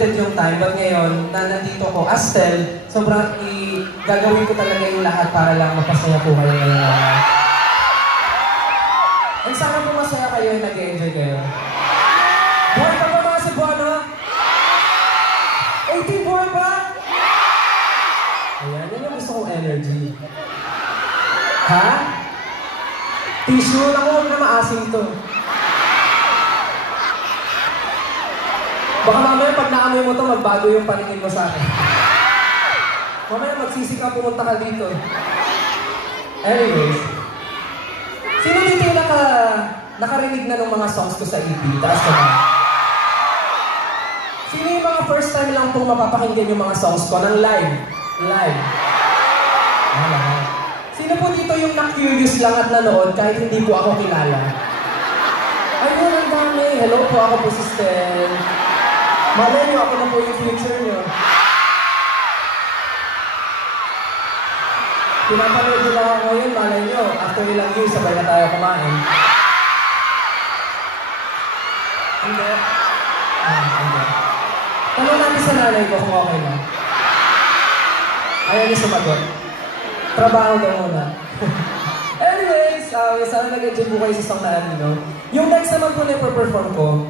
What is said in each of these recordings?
yung time, but ngayon, na nandito ko, Astel, sobrang gagawin ko talaga yung lahat para lang mapasaya po kayo ngayon. And sana po masaya kayo at nag-enjoy kayo. Buhay pa ba mga Cebuano? 18 buhay pa? Ayan, yan yung gusto kong energy. Ha? Tissue? Ako, huwag na maasim to. Baka mamaya pag naamoy mo to, magbago yung paningin mo sa akin. Mamaya magsisi ka, pumunta ka dito. Anyways, sino dito yung nakarinig na ng mga songs ko sa EP? Taas ka ba? Sino yung mga first time lang pong mapapakinggan yung mga songs ko ng live? Live. Sino po dito yung na-curious lang at nanood kahit hindi po ako kilala? Ayun, ang dami. Hello po, ako po si Stel. Malay nyo, ako na po yung future nyo. Pinapanood nyo lang ako ngayon, malay nyo. After ilang years, sabay na tayo kumain. Hindi. Hindi. Tanong natin sa nanay ko kung okay na. Ayaw niyo sumagot. Trabaho daw muna. Anyways, sana nag-enjoy po kayo sa song na Anino. Yung next naman po na i-perform ko,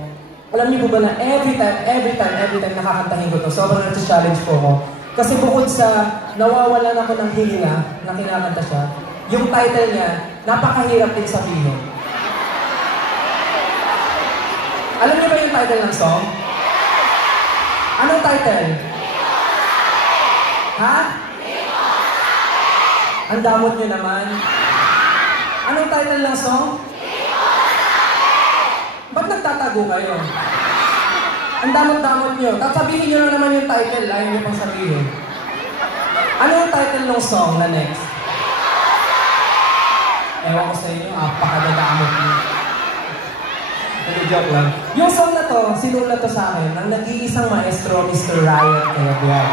alam niyo po ba na every time nakakantahin ko to, sobrang nag-challenge po ako. Kasi bukod sa nawawalan ako ng hilinga na kinakanta siya, yung title niya, napakahirap din sabihin. Alam niyo ba yung title ng song? Anong title? Ha? Ang damot niyo naman. Anong title ng song? Ba't nagtatago kayo? Ang damot-damot niyo. Sabihin niyo na naman yung title, ayaw niyo pang sabihin. Ano yung title ng song na next? Ewan ko sa inyo, apakadadamot niyo. Joke lang. Yung song na to, sinulat to sa akin ng nag-iisang maestro, Mr. Riot Cayabyab.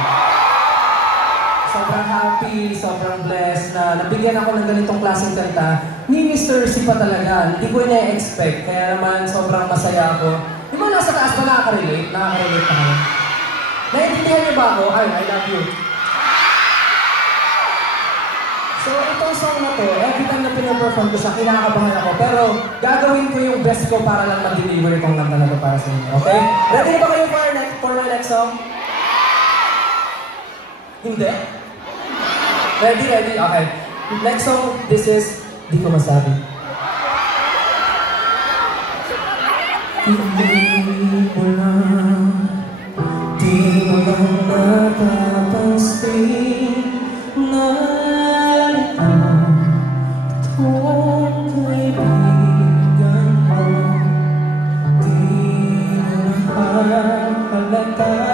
Sobrang happy, sobrang blessed na nabigyan ako ng ganitong klaseng kanta ni Mr. Sipa talaga. Hindi ko niya expect, kaya naman sobrang masaya ako. Di ba nasa taas pa nakaka-relate? Nakaka-relate pa kayo. Naiintindihan niyo ba ako? Ay, I love you. So, itong song na to, every time na pinaperform ko siya, kinakabahan ako. Pero, gagawin ko yung best ko para lang mag-deliver itong kanta na to para sa inyo. Okay? Ready na ba kayo for my next song? Hindi? Ready? Okay. Next song, this is Di Ko Masabi. Di mo lang napapansin na itong kaibigan mo. Di mo nahalata